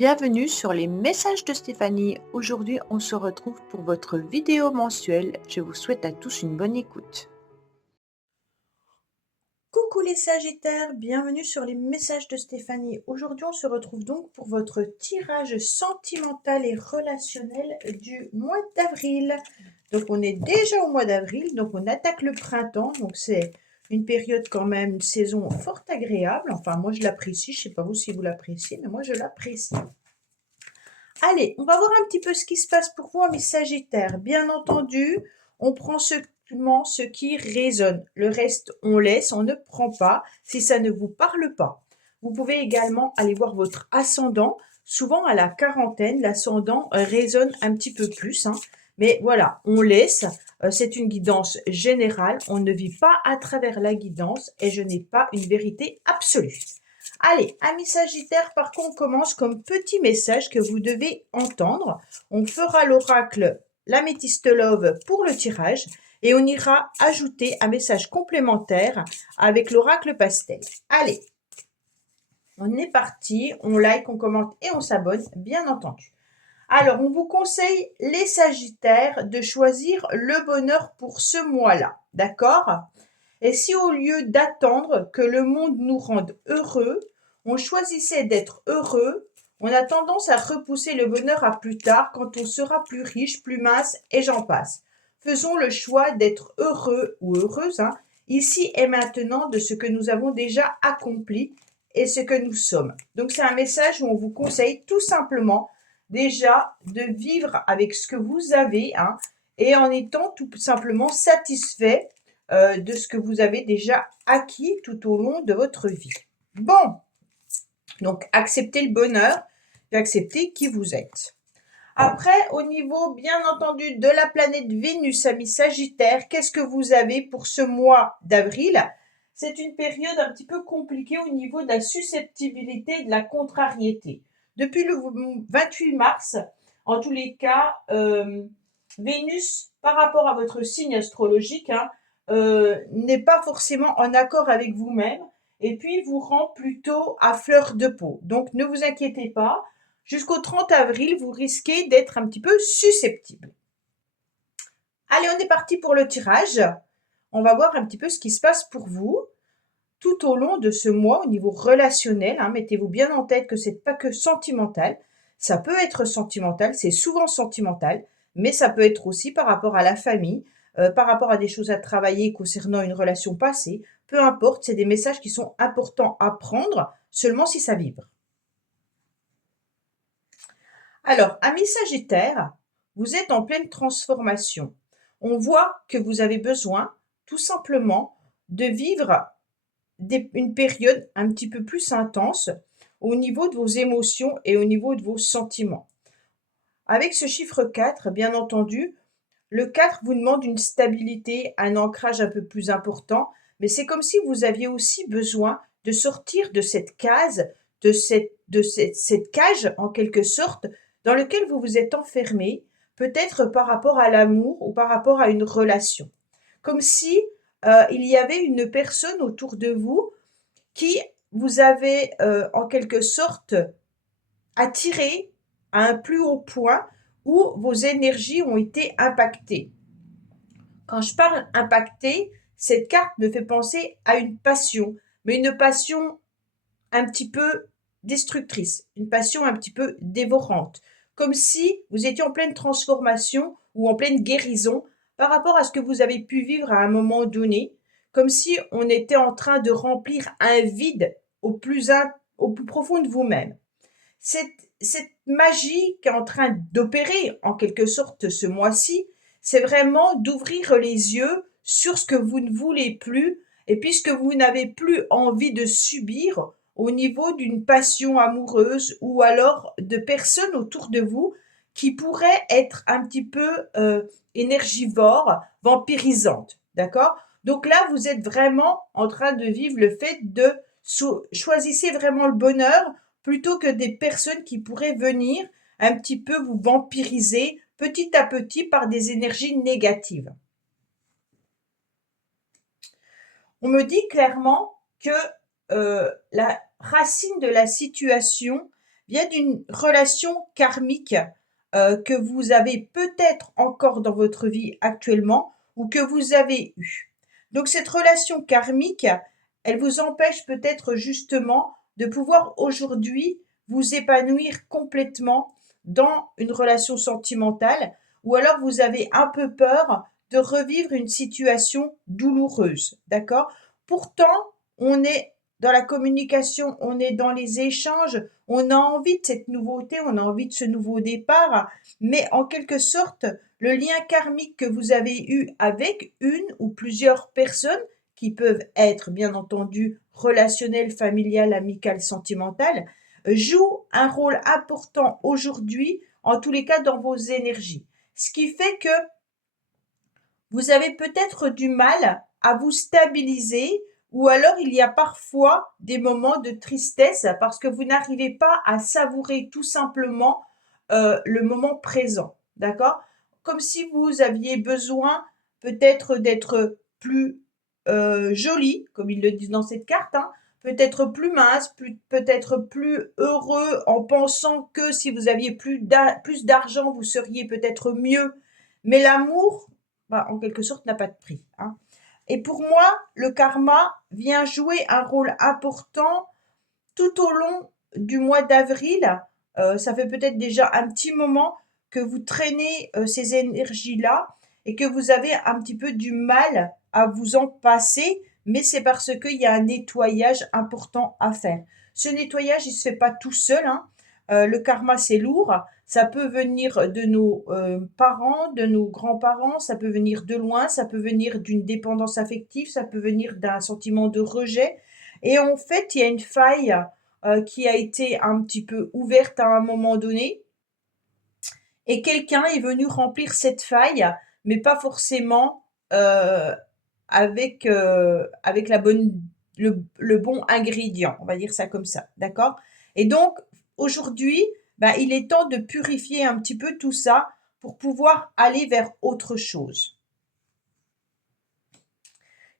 Bienvenue sur les messages de Stéphanie. Aujourd'hui, on se retrouve pour votre vidéo mensuelle. Je vous souhaite à tous une bonne écoute. Coucou les Sagittaires, bienvenue sur les messages de Stéphanie. Aujourd'hui, on se retrouve donc pour votre tirage sentimental et relationnel du mois d'avril. Donc, on est déjà au mois d'avril, donc on attaque le printemps. Donc, c'est une période quand même, une saison fort agréable. Enfin, moi, je l'apprécie. Je ne sais pas vous si vous l'appréciez, mais moi, je l'apprécie. Allez, on va voir un petit peu ce qui se passe pour vous, mes Sagittaires. Bien entendu, on prend seulement ce qui résonne. Le reste, on laisse, on ne prend pas si ça ne vous parle pas. Vous pouvez également aller voir votre ascendant. Souvent, à la quarantaine, l'ascendant résonne un petit peu plus, hein. Mais voilà, on laisse. C'est une guidance générale. On ne vit pas à travers la guidance et je n'ai pas une vérité absolue. Allez, amis Sagittaires, par contre, on commence comme petit message que vous devez entendre. On fera l'oracle l'améthyste love pour le tirage et on ira ajouter un message complémentaire avec l'oracle pastel. Allez, on est parti, on like, on commente et on s'abonne, bien entendu. Alors, on vous conseille, les Sagittaires, de choisir le bonheur pour ce mois-là, d'accord? Et si au lieu d'attendre que le monde nous rende heureux, on choisissait d'être heureux, on a tendance à repousser le bonheur à plus tard quand on sera plus riche, plus mince et j'en passe. Faisons le choix d'être heureux ou heureuse, hein, ici et maintenant de ce que nous avons déjà accompli et ce que nous sommes. Donc c'est un message où on vous conseille tout simplement déjà de vivre avec ce que vous avez, hein, et en étant tout simplement satisfait de ce que vous avez déjà acquis tout au long de votre vie. Bon, donc acceptez le bonheur et acceptez qui vous êtes. Après, au niveau, bien entendu, de la planète Vénus, amis Sagittaire, qu'est-ce que vous avez pour ce mois d'avril? C'est une période un petit peu compliquée au niveau de la susceptibilité et de la contrariété. Depuis le 28 mars, en tous les cas, Vénus, par rapport à votre signe astrologique, hein, n'est pas forcément en accord avec vous-même et puis vous rend plutôt à fleur de peau. Donc ne vous inquiétez pas, jusqu'au 30 avril, vous risquez d'être un petit peu susceptible. Allez, on est parti pour le tirage. On va voir un petit peu ce qui se passe pour vous tout au long de ce mois au niveau relationnel, hein. Mettez-vous bien en tête que c'est pas que sentimental. Ça peut être sentimental, c'est souvent sentimental, mais ça peut être aussi par rapport à la famille, par rapport à des choses à travailler concernant une relation passée. Peu importe, c'est des messages qui sont importants à prendre seulement si ça vibre. Alors, amis Sagittaire, vous êtes en pleine transformation. On voit que vous avez besoin, tout simplement, de vivre une période un petit peu plus intense au niveau de vos émotions et au niveau de vos sentiments. Avec ce chiffre 4, bien entendu, le 4 vous demande une stabilité, un ancrage un peu plus important, mais c'est comme si vous aviez aussi besoin de sortir de cette case, cette cage en quelque sorte, dans laquelle vous vous êtes enfermé, peut-être par rapport à l'amour ou par rapport à une relation. Comme si il y avait une personne autour de vous qui vous avait en quelque sorte attiré à un plus haut point où vos énergies ont été impactées. Quand je parle impactée, cette carte me fait penser à une passion, mais une passion un petit peu destructrice, une passion un petit peu dévorante, comme si vous étiez en pleine transformation ou en pleine guérison par rapport à ce que vous avez pu vivre à un moment donné, comme si on était en train de remplir un vide au plus profond de vous-même. Cette magie qui est en train d'opérer en quelque sorte ce mois-ci, c'est vraiment d'ouvrir les yeux sur ce que vous ne voulez plus et puis ce que vous n'avez plus envie de subir au niveau d'une passion amoureuse ou alors de personnes autour de vous qui pourraient être un petit peu énergivores, vampirisantes. D'accord? Donc là, vous êtes vraiment en train de vivre le fait de choisissez vraiment le bonheur plutôt que des personnes qui pourraient venir un petit peu vous vampiriser petit à petit par des énergies négatives. On me dit clairement que la racine de la situation vient d'une relation karmique que vous avez peut-être encore dans votre vie actuellement ou que vous avez eue. Donc cette relation karmique, elle vous empêche peut-être justement de pouvoir aujourd'hui vous épanouir complètement dans une relation sentimentale, ou alors vous avez un peu peur de revivre une situation douloureuse, d'accord? Pourtant, on est dans la communication, on est dans les échanges, on a envie de cette nouveauté, on a envie de ce nouveau départ, mais en quelque sorte, le lien karmique que vous avez eu avec une ou plusieurs personnes, qui peuvent être bien entendu relationnelles, familiales, amicales, sentimentales, joue un rôle important aujourd'hui, en tous les cas dans vos énergies. Ce qui fait que vous avez peut-être du mal à vous stabiliser, ou alors il y a parfois des moments de tristesse parce que vous n'arrivez pas à savourer tout simplement le moment présent. D'accord? Comme si vous aviez besoin peut-être d'être plus joli, comme ils le disent dans cette carte, hein, peut-être plus mince, peut-être plus heureux en pensant que si vous aviez plus d'argent, vous seriez peut-être mieux. Mais l'amour, bah, en quelque sorte, n'a pas de prix, hein. Et pour moi, le karma vient jouer un rôle important tout au long du mois d'avril. Ça fait peut-être déjà un petit moment que vous traînez ces énergies-là et que vous avez un petit peu du mal à vous en passer, mais c'est parce qu'il y a un nettoyage important à faire. Ce nettoyage, il ne se fait pas tout seul, hein. Le karma, c'est lourd. Ça peut venir de nos parents, de nos grands-parents, ça peut venir de loin, ça peut venir d'une dépendance affective, ça peut venir d'un sentiment de rejet. Et en fait, il y a une faille qui a été un petit peu ouverte à un moment donné, et quelqu'un est venu remplir cette faille, mais pas forcément avec le bon ingrédient, on va dire ça comme ça, d'accord? Et donc, aujourd'hui, ben, il est temps de purifier un petit peu tout ça pour pouvoir aller vers autre chose.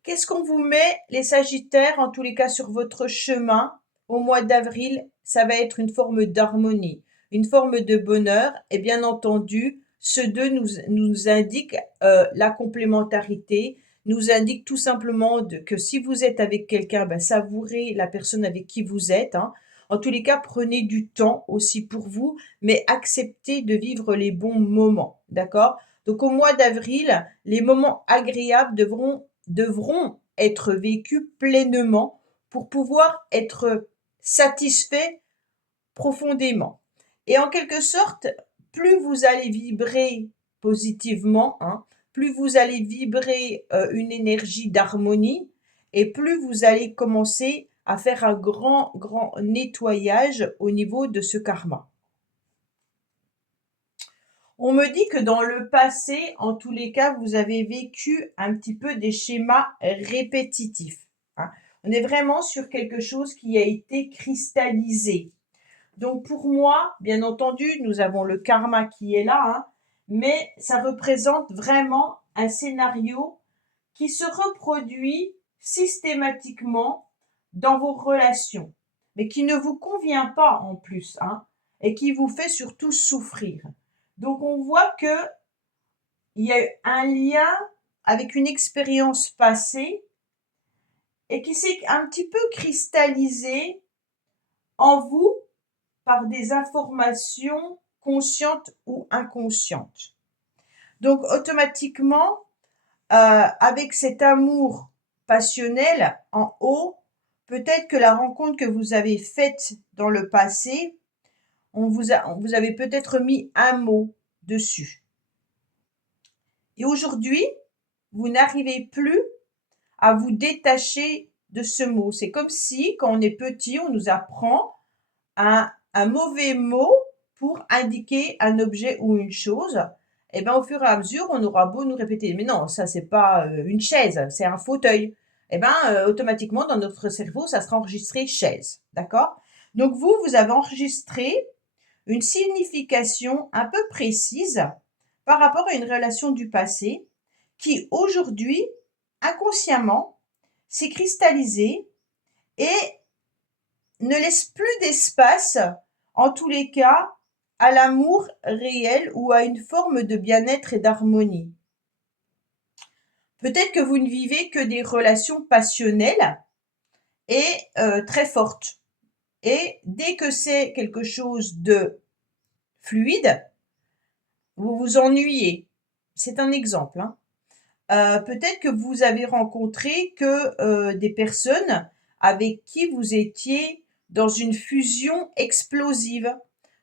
Qu'est-ce qu'on vous met, les Sagittaires, en tous les cas sur votre chemin au mois d'avril? Ça va être une forme d'harmonie, une forme de bonheur, et bien entendu, ce 2 nous indique la complémentarité, nous indique tout simplement que si vous êtes avec quelqu'un, ben, savourez la personne avec qui vous êtes, hein. En tous les cas, prenez du temps aussi pour vous, mais acceptez de vivre les bons moments, d'accord? Donc au mois d'avril, les moments agréables devront être vécus pleinement pour pouvoir être satisfaits profondément. Et en quelque sorte, plus vous allez vibrer positivement, hein, plus vous allez vibrer une énergie d'harmonie, et plus vous allez commencer à faire un grand nettoyage au niveau de ce karma. On me dit que dans le passé, en tous les cas, vous avez vécu un petit peu des schémas répétitifs, hein. On est vraiment sur quelque chose qui a été cristallisé. Donc pour moi, bien entendu, nous avons le karma qui est là, hein, mais ça représente vraiment un scénario qui se reproduit systématiquement dans vos relations, mais qui ne vous convient pas en plus, hein, et qui vous fait surtout souffrir. Donc on voit que il y a un lien avec une expérience passée et qui s'est un petit peu cristallisé en vous par des informations conscientes ou inconscientes. Donc automatiquement, avec cet amour passionnel en haut, peut-être que la rencontre que vous avez faite dans le passé, vous avez peut-être mis un mot dessus. Et aujourd'hui, vous n'arrivez plus à vous détacher de ce mot. C'est comme si, quand on est petit, on nous apprend un mauvais mot pour indiquer un objet ou une chose. Et bien, au fur et à mesure, on aura beau nous répéter, mais non, ça, c'est pas une chaise, c'est un fauteuil. Et bien, automatiquement, dans notre cerveau, ça sera enregistré chaise. D'accord? Donc, vous avez enregistré une signification un peu précise par rapport à une relation du passé qui, aujourd'hui, inconsciemment, s'est cristallisée et ne laisse plus d'espace en tous les cas, à l'amour réel ou à une forme de bien-être et d'harmonie. Peut-être que vous ne vivez que des relations passionnelles et très fortes. Et dès que c'est quelque chose de fluide, vous vous ennuyez. C'est un exemple, hein. Peut-être que vous avez rencontré que des personnes avec qui vous étiez dans une fusion explosive.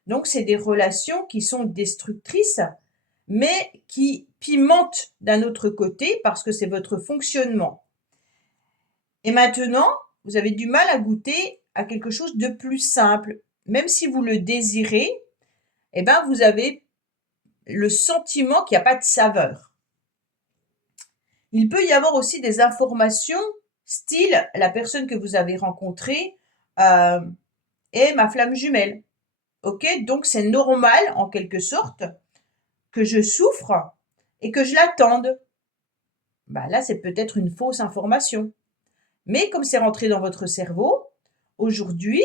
Donc, c'est des relations qui sont destructrices, mais qui pimentent d'un autre côté parce que c'est votre fonctionnement. Et maintenant, vous avez du mal à goûter à quelque chose de plus simple. Même si vous le désirez, eh ben, vous avez le sentiment qu'il n'y a pas de saveur. Il peut y avoir aussi des informations style la personne que vous avez rencontrée est ma flamme jumelle. Ok, donc c'est normal en quelque sorte que je souffre et que je l'attende. Bah là, c'est peut-être une fausse information. Mais comme c'est rentré dans votre cerveau, aujourd'hui,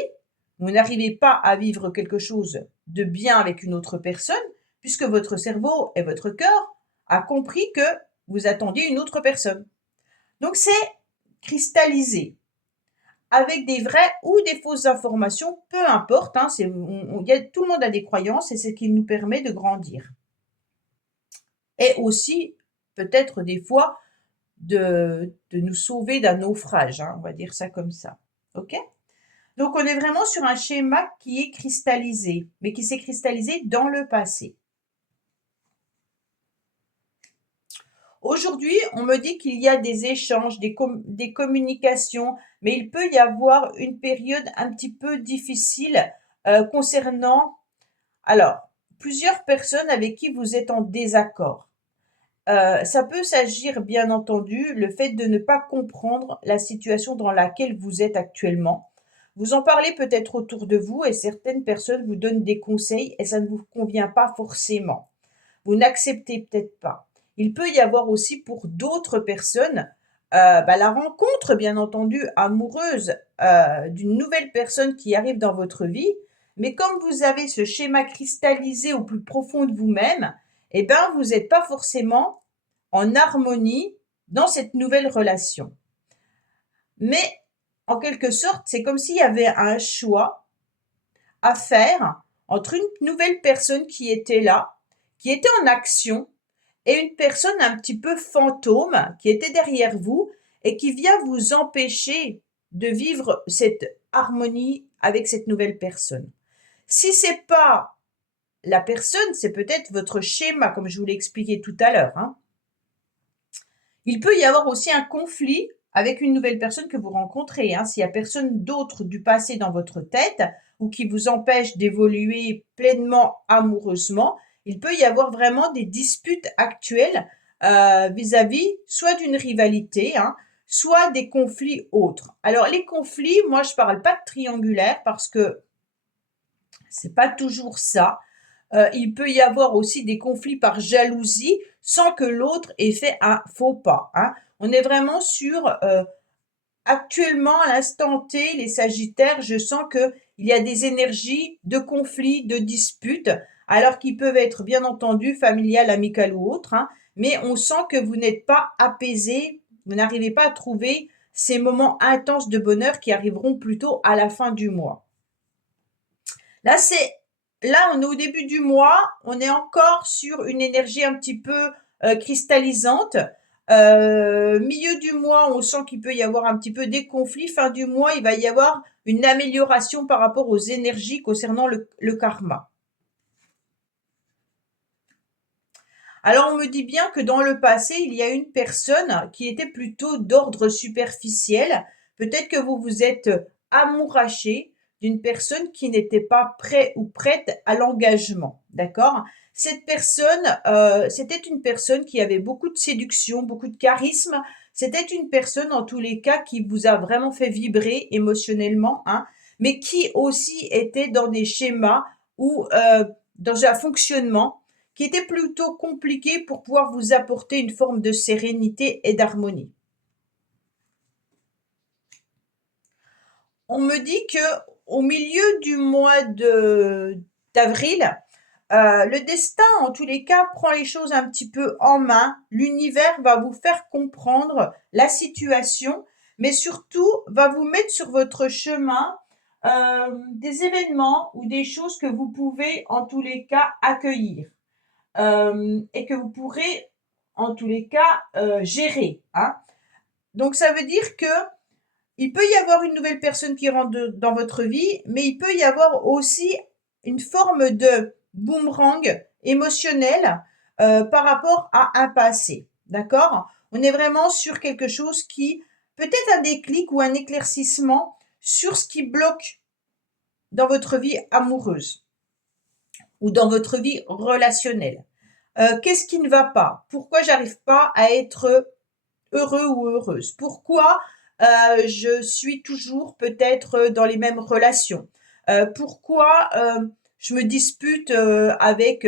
vous n'arrivez pas à vivre quelque chose de bien avec une autre personne, puisque votre cerveau et votre cœur a compris que vous attendiez une autre personne. Donc c'est cristallisé avec des vraies ou des fausses informations, peu importe. Hein, tout le monde a des croyances et c'est ce qui nous permet de grandir. Et aussi, peut-être des fois, de nous sauver d'un naufrage, hein, on va dire ça comme ça. Ok? Donc on est vraiment sur un schéma qui est cristallisé, mais qui s'est cristallisé dans le passé. Aujourd'hui, on me dit qu'il y a des échanges, des communications, mais il peut y avoir une période un petit peu difficile concernant, alors, plusieurs personnes avec qui vous êtes en désaccord. Ça peut s'agir, bien entendu, le fait de ne pas comprendre la situation dans laquelle vous êtes actuellement. Vous en parlez peut-être autour de vous et certaines personnes vous donnent des conseils et ça ne vous convient pas forcément. Vous n'acceptez peut-être pas. Il peut y avoir aussi pour d'autres personnes la rencontre, bien entendu, amoureuse d'une nouvelle personne qui arrive dans votre vie. Mais comme vous avez ce schéma cristallisé au plus profond de vous-même, eh ben, vous n'êtes pas forcément en harmonie dans cette nouvelle relation. Mais en quelque sorte, c'est comme s'il y avait un choix à faire entre une nouvelle personne qui était là, qui était en action, et une personne un petit peu fantôme qui était derrière vous et qui vient vous empêcher de vivre cette harmonie avec cette nouvelle personne. Si c'est pas la personne, c'est peut-être votre schéma, comme je vous l'ai expliqué tout à l'heure, hein. Il peut y avoir aussi un conflit avec une nouvelle personne que vous rencontrez, hein. S'il y a personne d'autre du passé dans votre tête ou qui vous empêche d'évoluer pleinement amoureusement, il peut y avoir vraiment des disputes actuelles vis-à-vis soit d'une rivalité, hein, soit des conflits autres. Alors les conflits, moi je parle pas de triangulaire parce que c'est pas toujours ça. Il peut y avoir aussi des conflits par jalousie sans que l'autre ait fait un faux pas, hein. On est vraiment sur actuellement, à l'instant T, les Sagittaires, je sens qu'il y a des énergies de conflits, de disputes, alors qu'ils peuvent être bien entendu familiales, amicales ou autres, hein, mais on sent que vous n'êtes pas apaisé, vous n'arrivez pas à trouver ces moments intenses de bonheur qui arriveront plutôt à la fin du mois. Là, on est au début du mois, on est encore sur une énergie un petit peu cristallisante. Milieu du mois, on sent qu'il peut y avoir un petit peu des conflits. Fin du mois, il va y avoir une amélioration par rapport aux énergies concernant le karma. Alors, on me dit bien que dans le passé, il y a une personne qui était plutôt d'ordre superficiel. Peut-être que vous vous êtes amouraché d'une personne qui n'était pas prêt ou prête à l'engagement. D'accord? Cette personne, c'était une personne qui avait beaucoup de séduction, beaucoup de charisme. C'était une personne, en tous les cas, qui vous a vraiment fait vibrer émotionnellement, hein, mais qui aussi était dans des schémas ou dans un fonctionnement qui était plutôt compliqué pour pouvoir vous apporter une forme de sérénité et d'harmonie. On me dit que au milieu du mois d'avril, le destin, en tous les cas, prend les choses un petit peu en main. L'univers va vous faire comprendre la situation, mais surtout va vous mettre sur votre chemin des événements ou des choses que vous pouvez, en tous les cas, accueillir et que vous pourrez, en tous les cas, gérer. Hein. Donc, ça veut dire que il peut y avoir une nouvelle personne qui rentre dans votre vie, mais il peut y avoir aussi une forme de boomerang émotionnel par rapport à un passé. D'accord? On est vraiment sur quelque chose qui, peut-être un déclic ou un éclaircissement sur ce qui bloque dans votre vie amoureuse ou dans votre vie relationnelle. Qu'est-ce qui ne va pas? Pourquoi j'arrive pas à être heureux ou heureuse? Pourquoi je suis toujours peut-être dans les mêmes relations? Pourquoi je me dispute avec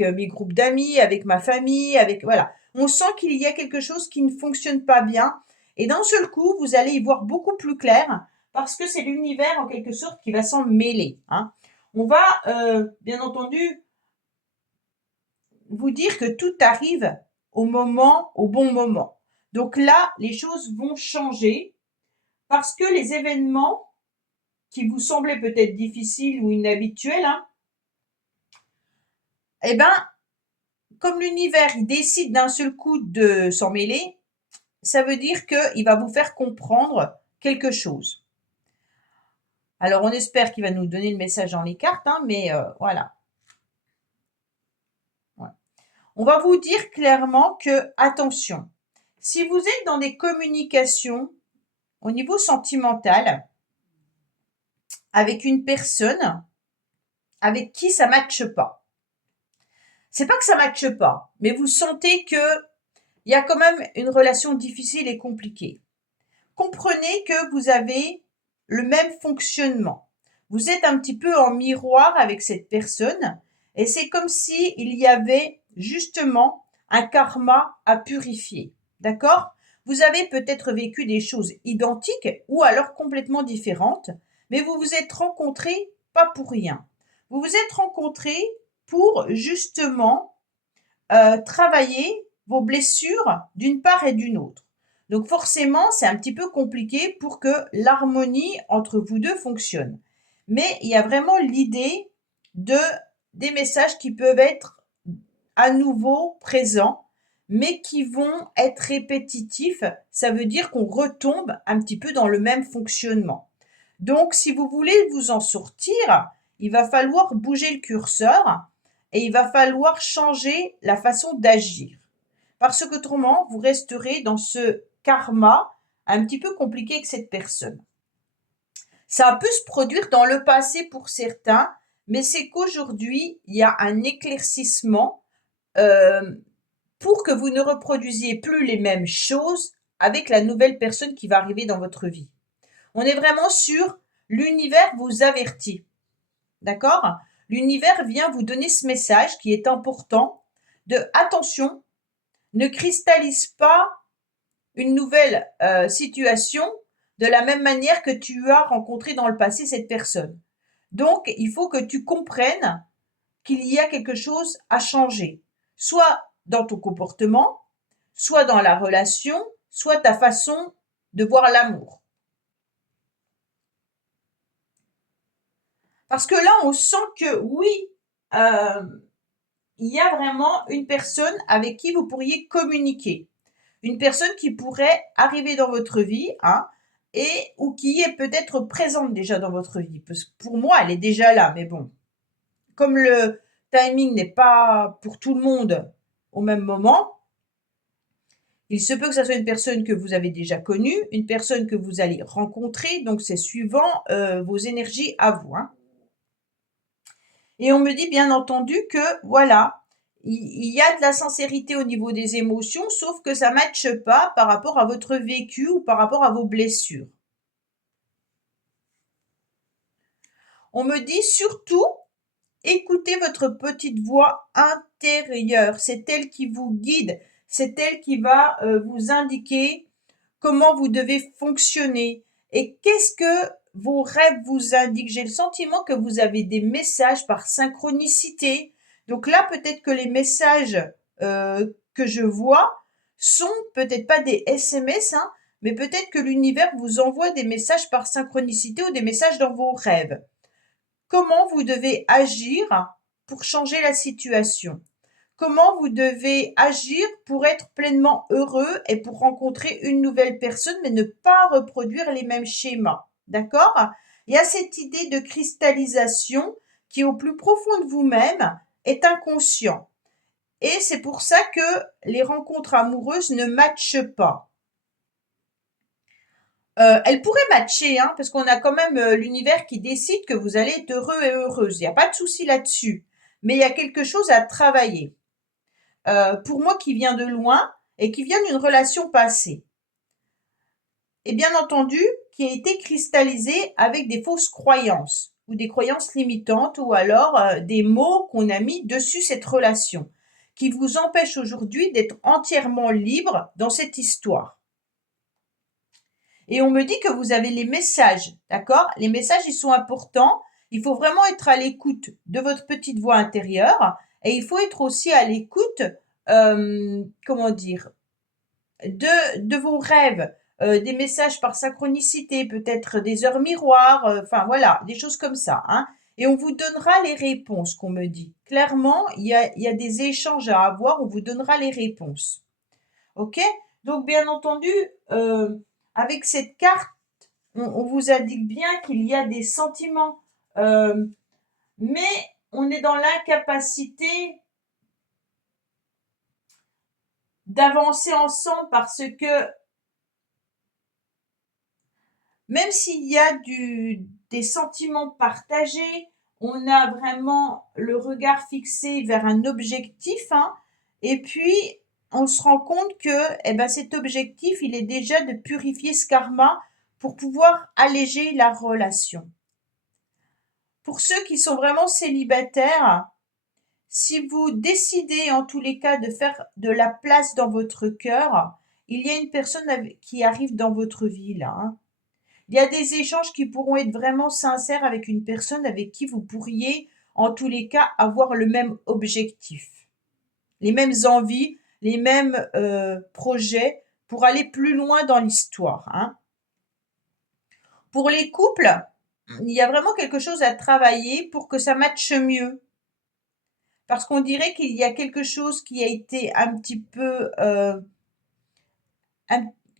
mes groupes d'amis, avec ma famille, avec voilà. On sent qu'il y a quelque chose qui ne fonctionne pas bien et d'un seul coup, vous allez y voir beaucoup plus clair parce que c'est l'univers en quelque sorte qui va s'en mêler. Hein. On va bien entendu vous dire que tout arrive au bon moment. Donc là, les choses vont changer parce que les événements qui vous semblaient peut-être difficiles ou inhabituels, hein, eh ben, comme l'univers il décide d'un seul coup de s'en mêler, ça veut dire qu'il va vous faire comprendre quelque chose. Alors on espère qu'il va nous donner le message dans les cartes, hein, mais voilà. Ouais. On va vous dire clairement que, attention, si vous êtes dans des communications au niveau sentimental, avec une personne avec qui ça matche pas. C'est pas que ça matche pas, mais vous sentez que il y a quand même une relation difficile et compliquée. Comprenez que vous avez le même fonctionnement. Vous êtes un petit peu en miroir avec cette personne et c'est comme si il y avait justement un karma à purifier. D'accord? Vous avez peut-être vécu des choses identiques ou alors complètement différentes, mais vous vous êtes rencontrés pas pour rien. Vous vous êtes rencontrés pour justement travailler vos blessures d'une part et d'une autre. Donc forcément, c'est un petit peu compliqué pour que l'harmonie entre vous deux fonctionne. Mais il y a vraiment l'idée de des messages qui peuvent être à nouveau présents, mais qui vont être répétitifs. Ça veut dire qu'on retombe un petit peu dans le même fonctionnement. Donc, si vous voulez vous en sortir, il va falloir bouger le curseur et il va falloir changer la façon d'agir. Parce qu'autrement, vous resterez dans ce karma un petit peu compliqué avec cette personne. Ça peut se produire dans le passé pour certains, mais c'est qu'aujourd'hui, il y a un éclaircissement pour que vous ne reproduisiez plus les mêmes choses avec la nouvelle personne qui va arriver dans votre vie. On est vraiment sur l'univers vous avertit. D'accord? L'univers vient vous donner ce message qui est important de attention, ne cristallise pas une nouvelle situation de la même manière que tu as rencontré dans le passé cette personne. Donc, il faut que tu comprennes qu'il y a quelque chose à changer, soit dans ton comportement, soit dans la relation, soit ta façon de voir l'amour. Parce que là, on sent que oui, il y a vraiment une personne avec qui vous pourriez communiquer. Une personne qui pourrait arriver dans votre vie, hein, et ou qui est peut-être présente déjà dans votre vie. Parce que pour moi, elle est déjà là, mais bon, comme le timing n'est pas pour tout le monde au même moment, il se peut que ça soit une personne que vous avez déjà connue, une personne que vous allez rencontrer, donc c'est suivant vos énergies à vous. Hein. Et on me dit bien entendu que voilà, il y a de la sincérité au niveau des émotions, sauf que ça ne matche pas par rapport à votre vécu ou par rapport à vos blessures. On me dit surtout, écoutez votre petite voix intérieure. C'est elle qui vous guide, c'est elle qui va vous indiquer comment vous devez fonctionner et qu'est-ce que vos rêves vous indiquent, j'ai le sentiment que vous avez des messages par synchronicité. Donc là, peut-être que les messages que je vois sont peut-être pas des SMS, hein, mais peut-être que l'univers vous envoie des messages par synchronicité ou des messages dans vos rêves. Comment vous devez agir pour changer la situation? Comment vous devez agir pour être pleinement heureux et pour rencontrer une nouvelle personne, mais ne pas reproduire les mêmes schémas. D'accord? Il y a cette idée de cristallisation qui, au plus profond de vous-même, est inconscient. Et c'est pour ça que les rencontres amoureuses ne matchent pas. Elles pourraient matcher, hein, parce qu'on a quand même l'univers qui décide que vous allez être heureux et heureuse. Il n'y a pas de souci là-dessus. Mais il y a quelque chose à travailler. Pour moi qui viens de loin et qui vient d'une relation passée. Et bien entendu, qui a été cristallisée avec des fausses croyances ou des croyances limitantes ou alors des mots qu'on a mis dessus cette relation qui vous empêchent aujourd'hui d'être entièrement libre dans cette histoire. Et on me dit que vous avez les messages, d'accord? Les messages, ils sont importants. Il faut vraiment être à l'écoute de votre petite voix intérieure et il faut être aussi à l'écoute, comment dire, de vos rêves, des messages par synchronicité, peut-être des heures miroirs, enfin voilà, des choses comme ça, hein. Et on vous donnera les réponses qu'on me dit. Clairement, il y a des échanges à avoir, on vous donnera les réponses. OK? Donc bien entendu, avec cette carte, on vous indique bien qu'il y a des sentiments, mais on est dans l'incapacité d'avancer ensemble parce que même s'il y a des sentiments partagés, on a vraiment le regard fixé vers un objectif, hein, et puis on se rend compte que cet objectif, il est déjà de purifier ce karma pour pouvoir alléger la relation. Pour ceux qui sont vraiment célibataires, si vous décidez en tous les cas de faire de la place dans votre cœur, il y a une personne qui arrive dans votre vie là, hein. Il y a des échanges qui pourront être vraiment sincères avec une personne avec qui vous pourriez, en tous les cas, avoir le même objectif, les mêmes envies, les mêmes projets pour aller plus loin dans l'histoire, hein. Pour les couples, il y a vraiment quelque chose à travailler pour que ça matche mieux. Parce qu'on dirait qu'il y a quelque chose qui a été un petit peu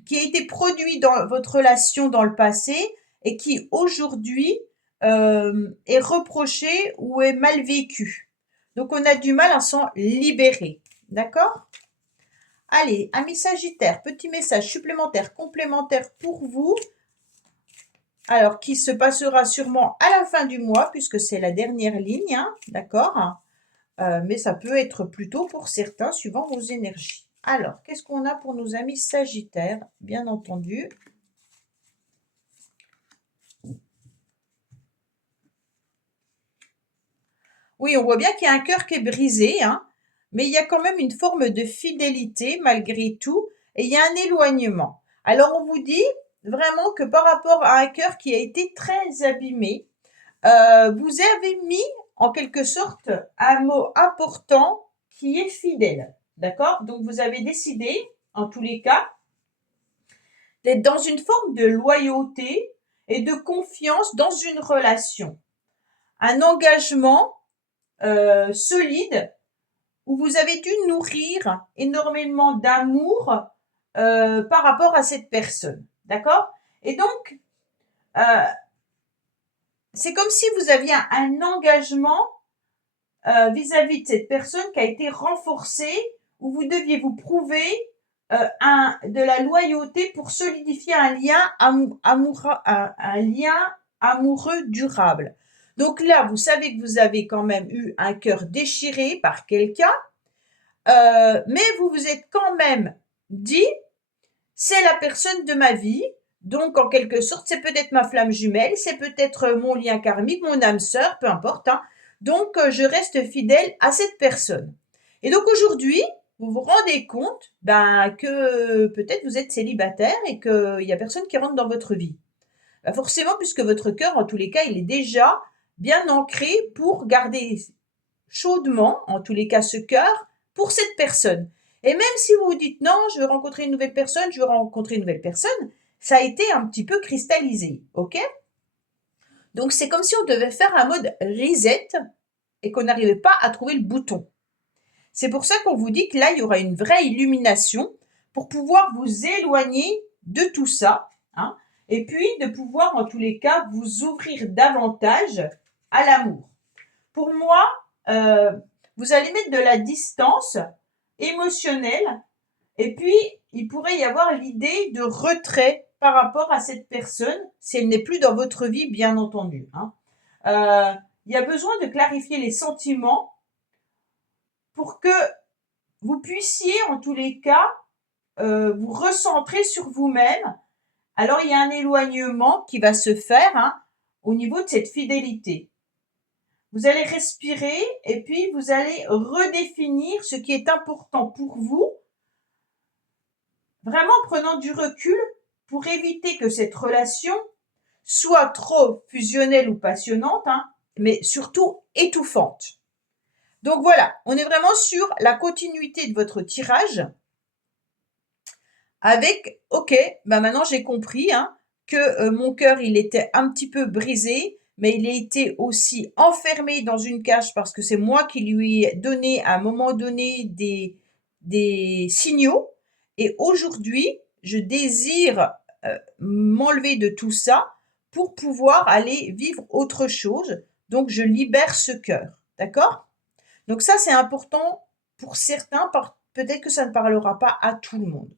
qui a été produit dans votre relation dans le passé et qui aujourd'hui est reproché ou est mal vécu. Donc on a du mal à s'en libérer. D'accord? Allez, amis Sagittaire, petit message supplémentaire, complémentaire pour vous. Alors, qui se passera sûrement à la fin du mois, puisque c'est la dernière ligne, hein, d'accord? Mais ça peut être plus tôt pour certains, suivant vos énergies. Alors, qu'est-ce qu'on a pour nos amis Sagittaires? Bien entendu. Oui, on voit bien qu'il y a un cœur qui est brisé, hein, mais il y a quand même une forme de fidélité malgré tout, et il y a un éloignement. Alors, on vous dit vraiment que par rapport à un cœur qui a été très abîmé, vous avez mis en quelque sorte un mot important qui est fidèle. D'accord? Donc, vous avez décidé, en tous les cas, d'être dans une forme de loyauté et de confiance dans une relation. Un engagement solide où vous avez dû nourrir énormément d'amour par rapport à cette personne. D'accord? Et donc, c'est comme si vous aviez un engagement vis-à-vis de cette personne qui a été renforcé, où vous deviez vous prouver de la loyauté pour solidifier un lien amoureux durable. Donc là, vous savez que vous avez quand même eu un cœur déchiré par quelqu'un, mais vous vous êtes quand même dit, c'est la personne de ma vie, donc en quelque sorte, c'est peut-être ma flamme jumelle, c'est peut-être mon lien karmique, mon âme sœur, peu importe, hein. Donc je reste fidèle à cette personne. Et donc aujourd'hui, vous vous rendez compte que peut-être vous êtes célibataire et qu'il n'y a personne qui rentre dans votre vie. Bah, forcément, puisque votre cœur, en tous les cas, il est déjà bien ancré pour garder chaudement, en tous les cas, ce cœur pour cette personne. Et même si vous vous dites non, je veux rencontrer une nouvelle personne, je veux rencontrer une nouvelle personne, ça a été un petit peu cristallisé, ok? Donc c'est comme si on devait faire un mode reset et qu'on n'arrivait pas à trouver le bouton. C'est pour ça qu'on vous dit que là, il y aura une vraie illumination pour pouvoir vous éloigner de tout ça, hein, et puis de pouvoir, en tous les cas, vous ouvrir davantage à l'amour. Pour moi, vous allez mettre de la distance émotionnelle, et puis il pourrait y avoir l'idée de retrait par rapport à cette personne, si elle n'est plus dans votre vie, bien entendu, hein. Il y a besoin de clarifier les sentiments pour que vous puissiez, en tous les cas, vous recentrer sur vous-même. Alors, il y a un éloignement qui va se faire, hein, au niveau de cette fidélité. Vous allez respirer et puis vous allez redéfinir ce qui est important pour vous, vraiment en prenant du recul pour éviter que cette relation soit trop fusionnelle ou passionnante, hein, mais surtout étouffante. Donc voilà, on est vraiment sur la continuité de votre tirage avec, ok, bah maintenant j'ai compris, hein, que mon cœur, il était un petit peu brisé, mais il a été aussi enfermé dans une cage parce que c'est moi qui lui ai donné à un moment donné des signaux. Et aujourd'hui, je désire m'enlever de tout ça pour pouvoir aller vivre autre chose. Donc, je libère ce cœur. D'accord? Donc ça, c'est important pour certains, peut-être que ça ne parlera pas à tout le monde.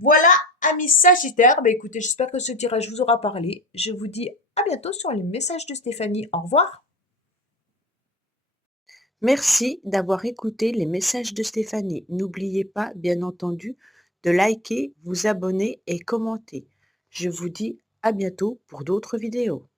Voilà, amis Sagittaires, bah écoutez, j'espère que ce tirage vous aura parlé. Je vous dis à bientôt sur les messages de Stéphanie. Au revoir. Merci d'avoir écouté les messages de Stéphanie. N'oubliez pas, bien entendu, de liker, vous abonner et commenter. Je vous dis à bientôt pour d'autres vidéos.